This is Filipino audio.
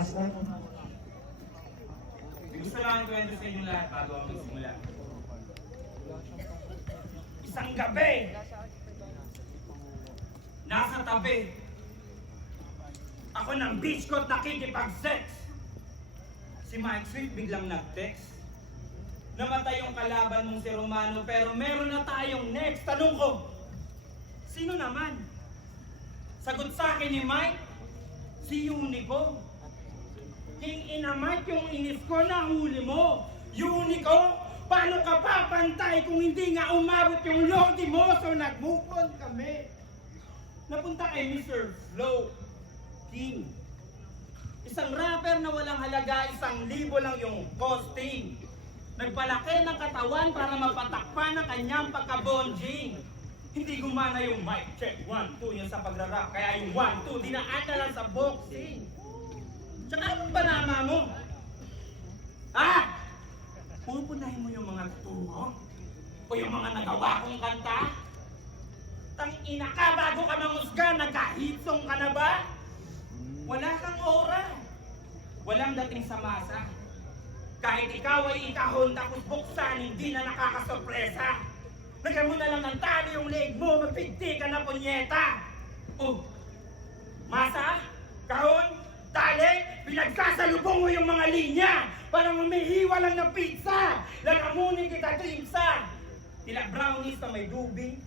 Lakas na. Gusto lang kwento sa inyo lahat bago ako magsimula. Isang gabi, nasa tabi, ako ng beach coat nakikipag-sex. Si Mike Sweet biglang nag-text. Namatay yung kalaban mong si Romano pero meron na tayong next. Tanong ko, sino naman? Sagot sa akin ni Mike, si Unico. King ina Mike, yung inis ko na huli mo. Unico, paano ka papantay kung hindi nga umabot yung lodi mo? So nag-move on kami. Napunta kay Mr. Flo King. Isang rapper na walang halaga, 1,000 lang yung costing. Nagpalaki ng katawan para mapatakpan ang kanyang pagka-bonjing. Hindi gumana yung mic check 1, 2 niya sa pagra-rap. Kaya yung 1, 2, dinaan na lang sa boxing. Tsaka anong panama mo? Ha? Pupunahin mo yung mga turo? O yung mga nagawa kong kanta? Tangina ka bago ka mamusga, nagkahitsong ka na ba? Wala kang aura. Walang dating sa masa. Kahit ikaw ay ikahon tapos buksan, hindi na nakakasorpresa. Lagyan mo na lang ng tali yung leg mo, magpigti ka na punyeta. Oh, masa, kahon, tali, pinagsasalubong mo yung mga linya. Parang umihiwa lang ng pizza. Lalamunin kita drinks. Tila brownies na may dubing.